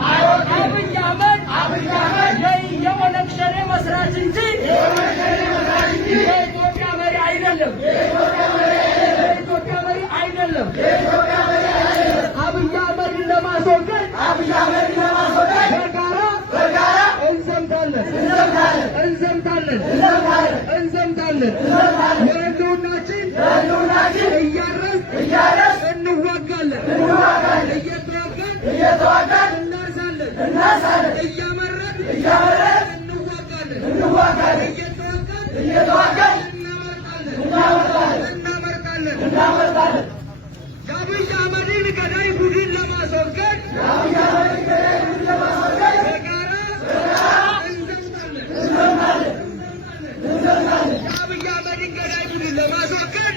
አብይ አህመድ የኦነግ ሸኔ መስራች እንጂ የኢትዮጵያ መሪ አይደለም። አብይ አህመድን ለማስወገድ በጋራ እንዘምታለን። የህልውናችን እያረስ እንዋጋለን። እየተዋጋን እናርሳለን። እያመረን እንዋጋለን። እየተዋጋን እናመርጣለን። የአብይ አህመድን ገዳይ ቡድን ለማስወገድ በጋራ እንዘምታለን። የአብይ አህመድን ገዳይ ቡድን ለማስወገድ